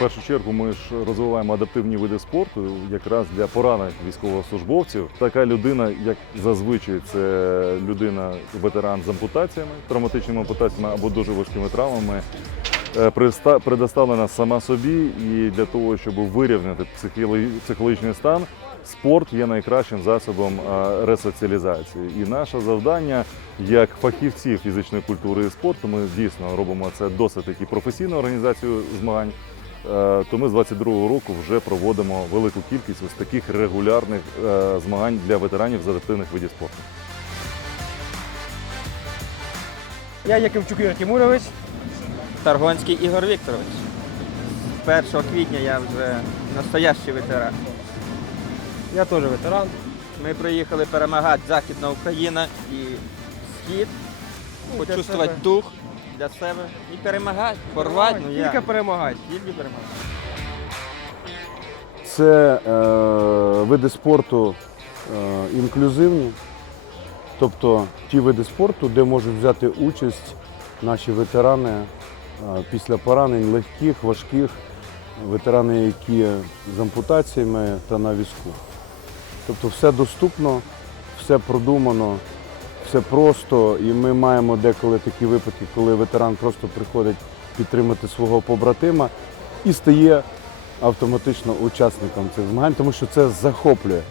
першу чергу ми ж розвиваємо адаптивні види спорту якраз для поранених військовослужбовців. Така людина, як зазвичай, це людина ветеран з ампутаціями, травматичними ампутаціями або дуже важкими травмами. е, Предоставлена сама собі, і для того, щоб вирівняти психологічний стан, спорт є найкращим засобом е, ресоціалізації. І наше завдання як фахівців фізичної культури і спорту, ми дійсно робимо це досить таки професійну організацію змагань. Е, То ми з 22-го року вже проводимо велику кількість ось таких регулярних е, змагань для ветеранів з адаптивних видів спорту. Я Якимчук Ігор Тимурович. Таргонський Ігор Вікторович. 1 квітня я вже настоящий ветеран. Я теж ветеран. Ми приїхали перемагати Західна Україна і Схід, Ну, почувствувати дух для себе і перемагати, порвати. Ну, Тільки я. перемагати. Тільки перемагати. Це е, види спорту е, інклюзивні, тобто ті види спорту, де можуть взяти участь наші ветерани е, після поранень легких, важких, ветерани, які з ампутаціями та на візку. Тобто все доступно, все продумано, все просто, і ми маємо деколи такі випадки, коли ветеран просто приходить підтримати свого побратима і стає автоматично учасником цих змагань, тому що це захоплює.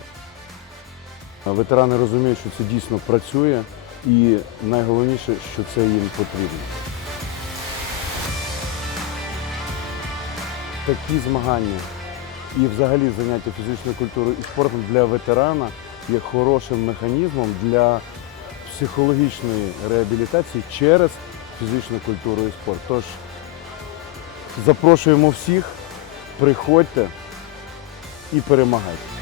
Ветерани розуміють, що це дійсно працює, і найголовніше, що це їм потрібно. Такі змагання і взагалі заняття фізичною культурою і спортом для ветерана є хорошим механізмом для психологічної реабілітації через фізичну культуру і спорт. Тож запрошуємо всіх, приходьте і перемагайте.